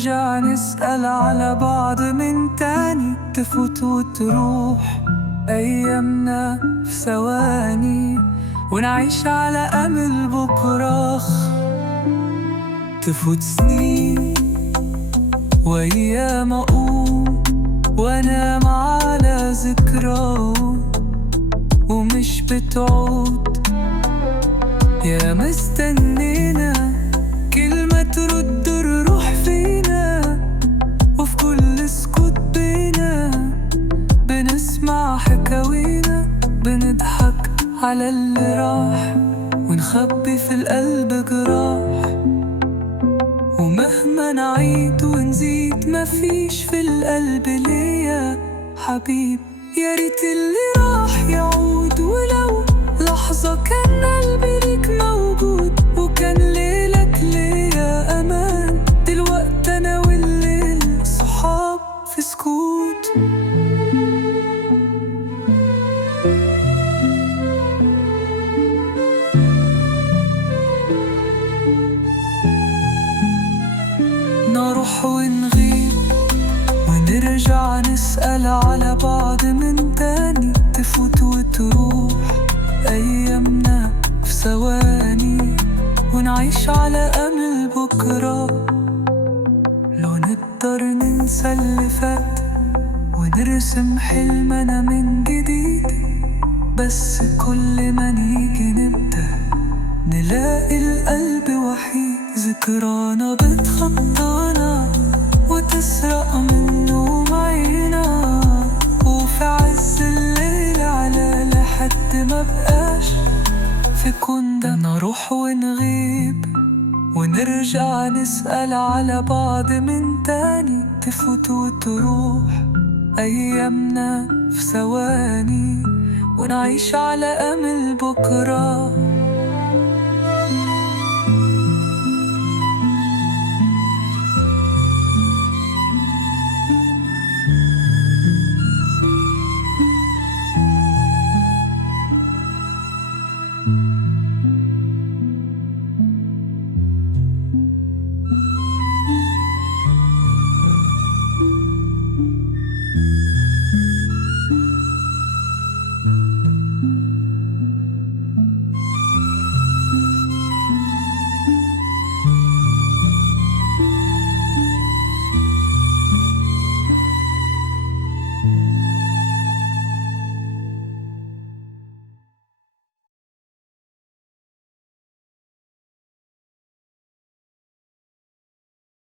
ونرجع نسأل على بعض من تاني. تفوت وتروح أيامنا في ثواني، ونعيش على أمل بكرة. تفوت سنين وأيام أقوم وأنام على ذكرى ومش بتعود. يا مستنينا كلمة ترد الروح فينا، وفي كل سكوت بينا بنسمع حكاوينا. بنضحك على اللي راح ونخبي في القلب جراح، ومهما نعيد ونزيد مفيش في القلب ليا حبيب. يا ريت اللي راح يعود، ولو لحظة كان قلبي ليك موجود، وكان ليلك ليا أمان. دلوقتي أنا والليل صحاب في سكوت. نروح ونغيب ونرجع نسأل على بعض من تاني. تفوت وتروح أيامنا في ثواني، ونعيش على أمل بكرة. لو نقدر ننسى اللي فات ونرسم حلمنا من جديد، بس كل ما نيجي نبدأ نلاقي القلب وحيد. ذكرانا بتخطانا وتسرق منه معينا، وفي عز الليل على لحد ما بقاش في كندا. نروح ونغيب ونرجع نسأل على بعض من تاني. تفوت وتروح أيامنا في ثواني، ونعيش على أمل بكرة.